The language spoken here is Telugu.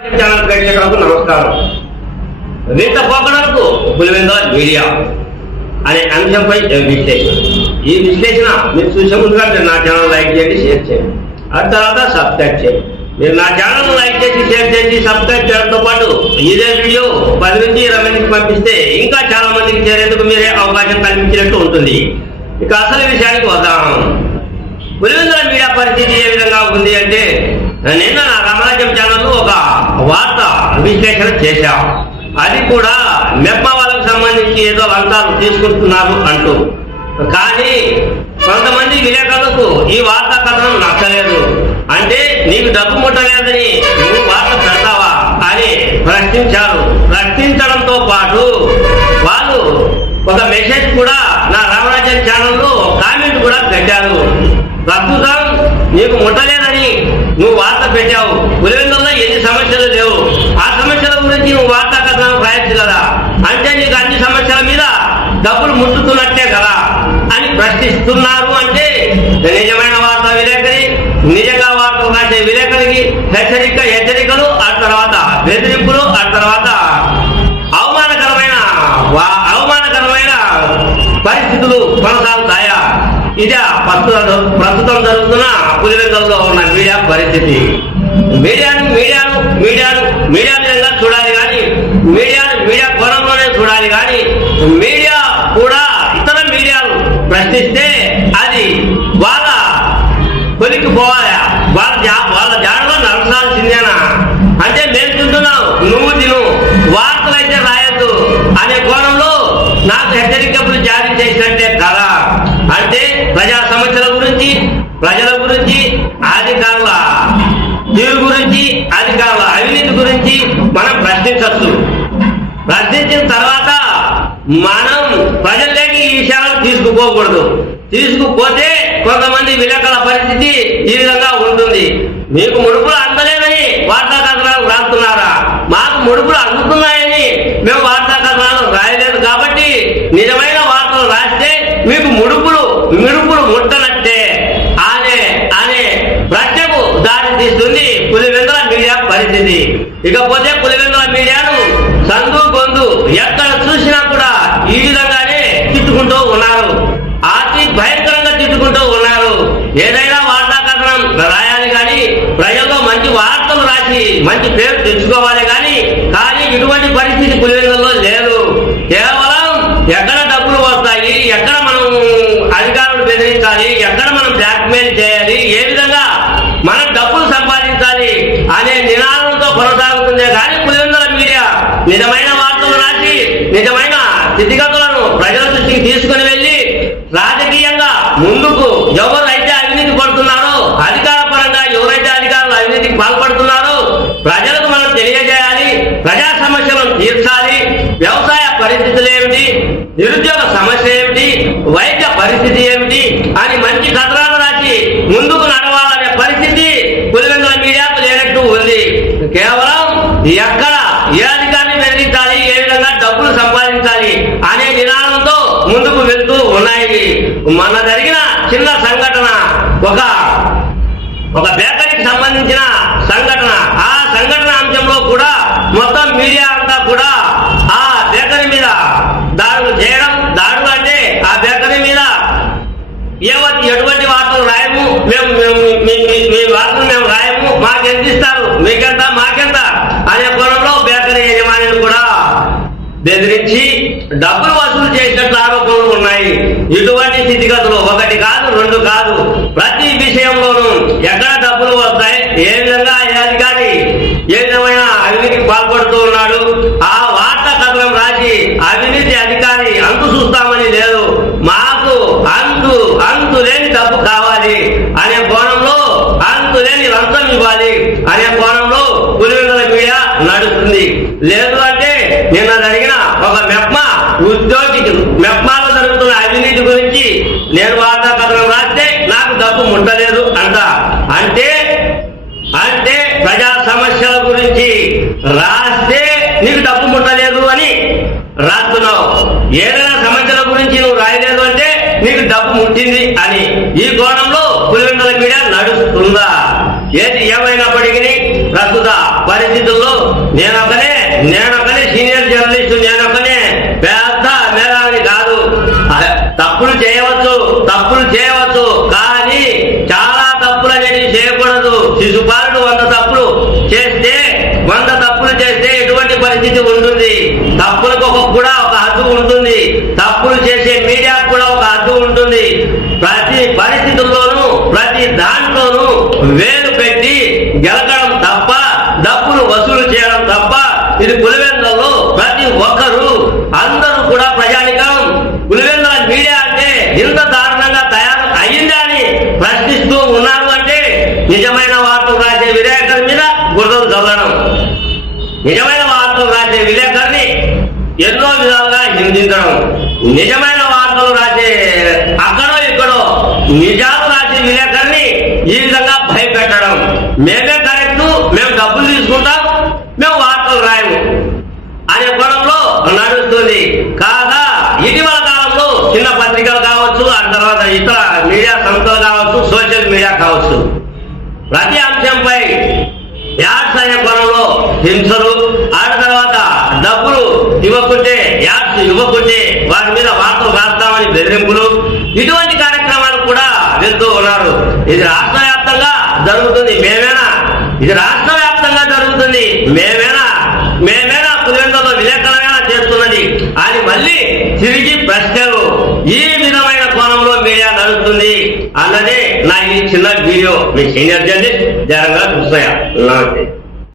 ఛానల్ ప్రేక్షకులకు నమస్కారం. వింత పోకడలకు పులివెంద మీడియా అనే అంశంపై విశ్లేషణ? ఈ విశ్లేషణ మీరు చూసే ముందుగా మీరు నా ఛానల్ లైక్ చేయండి షేర్ చేయండి. ఆ తర్వాత సబ్స్క్రైబ్ చేయండి. మీరు నా ఛానల్ లైక్ చేసి షేర్ చేసి సబ్స్క్రైబ్ చేయడంతో పాటు ఇదే వీడియో పది నుంచి ఇరవై మందికి పంపిస్తే ఇంకా చాలా మందికి చేరేందుకు మీరే అవకాశం కల్పించినట్టు ఉంటుంది. ఇక అసలు విషయానికి వద్దాం. పులివెందుల మీడియా పరిస్థితి ఏ విధంగా ఉంది అంటే నిన్న నా రామరాజ్యం ఛానల్లో ఒక వార్త విశ్లేషణ చేశాం. అది కూడా మెప్ప వాళ్ళకి సంబంధించి ఏదో లంచాలు తీసుకుంటున్నారు అంటూ. కానీ కొంతమంది విలేకరులకు ఈ వార్తా కథనం నచ్చలేదు. అంటే నీకు డబ్బు ముట్టలేదని నువ్వు వార్త పెడతావా అని ప్రశ్నించారు. ప్రశ్నించడంతో పాటు వాళ్ళు ఒక మెసేజ్ కూడా నా రామరాజ్యం ఛానల్లో కామెంట్ కూడా పెట్టారు. ప్రస్తుతం నీకు ముట్టలేదు నువ్వు వార్త పెట్టావు. పులివెందుల్లో ఎన్ని సమస్యలు లేవు. ఆ సమస్యల గురించి నువ్వు వార్తా కథనం రాయొచ్చు కదా అంటే నీకు అన్ని సమస్యల మీద డబ్బులు ముట్టుతున్నట్టే కదా అని ప్రశ్నిస్తున్నారు అంటే నిజమైన వార్త విలేకరి నిజంగా వార్తలు రాసే విలేకరికి హెచ్చరిక హెచ్చరికలు ఆ తర్వాత బెదిరింపులు ఆ తర్వాత అవమానకరమైన అవమానకరమైన పరిస్థితులు కొనసాగుతాయా ఇదే ప్రస్తుతం ప్రస్తుతం జరుగుతున్న పులివెందులలో ఉన్న మీడియా పరిస్థితి. మీడియాను మీడియాను మీడియాను మీడియా విధంగా చూడాలి కానీ మీడియాను మీడియా కోణంలోనే చూడాలి కానీ మీడియా కూడా ఇతర మీడియాలు ప్రశ్నిస్తే అది వాళ్ళ కొలికిపోవాలి వాళ్ళ జా- వాళ్ళ జాడలో నడపాల్సిందేనా అంటే మేము తింటున్నాం నువ్వు తిను వార్తలు అయితే రాయద్దు అనే కోణంలో నాకు హెచ్చరికలు జారీ చేసిన కదా అంటే ప్రజా సమస్యల గురించి ప్రజల గురించి అధికారుల తీరు గురించి అధికారుల అవినీతి గురించి మనం ప్రశ్నించవచ్చు ప్రశ్నించిన తర్వాత మనం ప్రజల్లోకి ఈ విషయాలను తీసుకుపోకూడదు. తీసుకుపోతే కొంతమంది విలేకరుల పరిస్థితి ఈ విధంగా ఉంటుంది. మీకు ముడుపులు అందలేదని వార్తా కథనాలు రాస్తున్నారా? మాకు ముడుపులు అందుతున్నాయని మేము వార్తా కథనాలు రాయలేదు కాబట్టి నిజమైన వార్తలు రాస్తే మీకు ముడుపులు మిడుపులు ముట్టనట్టే అనే అనే ప్రశ్నకు దారి తీస్తుంది పులివెందుల వచ్చింది ఇకపోతే పులివెందుల మీడియాను సందు గొందు ఎక్కడ చూసినా కూడా ఈ విధంగానే తిట్టుకుంటూ ఉన్నారు. ఆర్టీ భయంకరంగా తిట్టుకుంటూ ఉన్నారు. ఏదైనా వార్తా కథనం రాయాలి కానీ ప్రజల్లో మంచి వార్తలు రాసి మంచి పేరు తెచ్చుకోవాలి కానీ కానీ ఇటువంటి పరిస్థితి పులివెందుల్లో లేదు. కేవలం ఎక్కడ డబ్బులు వస్తాయి ఎక్కడ మనం అధికారులు బెదిరించాలి ఎక్కడ మనం బ్లాక్మెయిల్ చేయాలి ఏ విధంగా మనం డబ్బులు సంపాదించాలి అనే నినాదంతో కొనసాగుతుందే కానీ పులివెందుల మీడియా నిజమైన వార్తలు రాసి నిజమైన స్థితిగతులను ప్రజల దృష్టికి తీసుకుని వెళ్ళి రాజకీయంగా ముందుకు ఎవరైతే అవినీతి పడుతున్నారో అధికార పరంగా ఎవరైతే అధికారులు అవినీతికి పాల్పడుతున్నారో ప్రజలకు మనం తెలియజేయాలి ప్రజా సమస్యలను తీర్చాలి వ్యవసాయ పరిస్థితులు ఏమిటి నిరుద్యోగ సమస్య ఏమిటి వైద్య పరిస్థితి ఏమిటి అని మంచి కథ రాసి ముందుకు నడవాలనే పరిస్థితి పులివెందుల మీడియాకు లేనట్టు ఉంది కేవలం ఎక్కడ ఏ అధికారిని బెదిరించాలి ఏ విధంగా డబ్బులు సంపాదించాలి అనే విధానంతో ముందుకు వెళ్తూ ఉన్నాయి. మన జరిగిన చిన్న సంఘటన ఒక ఒక బేకరీకి సంబంధించిన సంఘటన. ఆ సంఘటన అంశంలో కూడా మొత్తం మీడియా అంతా కూడా ఆ బేకరీ మీద దాడులు చేయడం దాడులు అంటే ఆ బేకరీ మీద ఏవతి ఎటువంటి వార్తలు రాయము మేము మేము మీ- వార్తలు మేము రాయము మాకు ఎంత ఇస్తారు మీకెంత మాకెంత అనే కోణంలో బేకరీ యజమానిని కూడా బెదిరించి డబ్బులు వసూలు చేసినట్లు ఆరోపణలు ఉన్నాయి. ఇటువంటి స్థితిగతులు ఒకటి కాదు రెండు కాదు. ప్రతి విషయంలోనూ ఎక్కడ డబ్బులు వస్తాయి ఏ విధంగా ఏ అధికారి ఏ విధమైన అవినీతికి పాల్పడుతూ ఉన్నాడు ఆ వార్త కథనం రాసి అవినీతి అధికారి అంతు చూస్తామని లేదు మాకు అంతు అంతు లేని డబ్బు కావాలి అనే కోణంలో అంతు లేని లంచం ఇవ్వాలి అనే కోణంలో పులివెందుల మీడియా నడుస్తుంది లేదు అంటే నిన్న జరిగిన ఒక మెప్మా ఉద్యోగికి మెప్మాలో జరుగుతున్న అవినీతి గురించి నేను వార్తా కథనం రాస్తే నాకు డబ్బు ముట్టలేదు అంట. అంటే అంటే ప్రజా సమస్యల గురించి రాస్తే నీకు డబ్బు ముట్టలేదు అని రాస్తున్నావు. ఏదైనా సమస్యల గురించి నువ్వు రాయలేదు అంటే నీకు డబ్బు ముట్టింది అని ఈ కోణంలో పులివెందుల మీడియా నడుస్తుందా? ఏది ఏమైనప్పటికీ ప్రస్తుత పరిస్థితుల్లో నేనొకనే నేనొకనే సీనియర్ జర్నలిస్ట్ నేనొకనే పెద్ద మేధావిని కాదు ఆ, తప్పులు చేయవచ్చు తప్పులు చేయవచ్చు కానీ చాలా తప్పులు అనేవి చేయకూడదు శిశుపాలుడు వంద తప్పులు చేస్తే వంద తప్పులు చేస్తే ఎటువంటి పరిస్థితి ఉంటుంది? తప్పులకు ఒక కూడా ఒక హద్దు ఉంటుంది. తప్పులు చేసే మీడియాకు కూడా ఒక హద్దు ఉంటుంది. ప్రతి పరిస్థితుల్లోనూ ప్రతి దాంట్లోనూ వేలు పెట్టి గెలకడం తప్ప డబ్బులు వసూలు చేయడం తప్ప ఇది పులివెందులలో ప్రతి ఒక్కరూ అందరూ కూడా ప్రజానికం. పులివెందుల మీడియా అంటే ఇంత దారుణంగా తయారు అయ్యిందా అని ప్రశ్నిస్తూ ఉన్నారు అంటే నిజమైన వార్తలు రాసే విలేకరు మీద బురదలు చల్లడం నిజమైన వార్తలు రాసే విలేకరిని ఎన్నో విధాలుగా హింసించడం. నిజమైన వార్తలు రాసే అక్కడో ఇక్కడో నిజాలు రాసే విలేకరిని ఈ విధంగా భయపెట్టడం. మేమే కరెక్ట్ మేము డబ్బులు తీసుకుంటాం మేము వార్తలు రాయము. అనే కోణంలో నడుస్తుంది. కాగా ఇటీవల కాలంలో చిన్న పత్రికలు కావచ్చు ఆ తర్వాత ఇతర మీడియా సంస్థలు కావచ్చు సోషల్ మీడియా కావచ్చు. ప్రతి అంశంపై యాడ్స్ అనే హింసలు ఆ తర్వాత డబ్బులు ఇవ్వకుంటే యాడ్స్ ఇవ్వకుంటే వారి మీద వార్తలు రాస్తామని బెదిరింపులు. ఇటువంటి కార్యక్రమాలు కూడా వెళ్తూ ఉన్నారు. ఇది రాష్ట్ర వ్యాప్తంగా జరుగుతుంది. మేమేనా? ఇది రాష్ట్ర వ్యాప్తంగా జరుగుతుంది. మేమేనా? మేమేనా పులివెందులో విలేకరమైన చేస్తున్నది? అని మళ్ళీ తిరిగి ప్రశ్నలు. ఈ విధమైన కోణంలో మీడియా నడుస్తుంది అన్నదే నా ఈ చిన్న వీడియో. మీ సీనియర్ జర్నలిస్ట్ జరంగా చూస్తాయా నమస్తే.